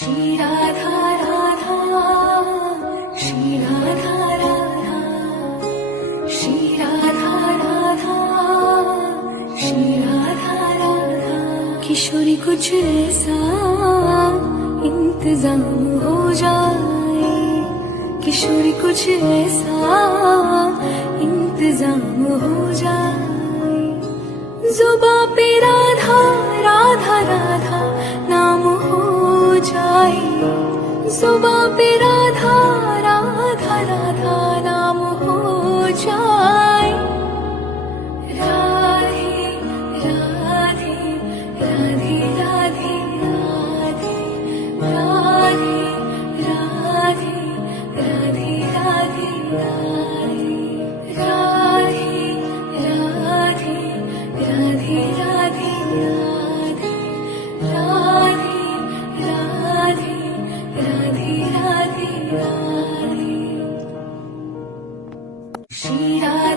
श्री राधा राधा श्री राधा राधा श्री राधा राधा श्री राधा राधा किशोरी कुछ ऐसा इंतजाम हो जाए किशोरी कुछ ऐसा इंतजाम हो जाए जुबां पे राधा राधा राधा नाम हो जाए जुबां पे राधा राधा राधा नाम हो जाए राधे राधे राधे राधे राधे राधे राधे राधे राधे राधे राधे राधे राधे राधे राधे राधे राधे राधे राधे श्री राधे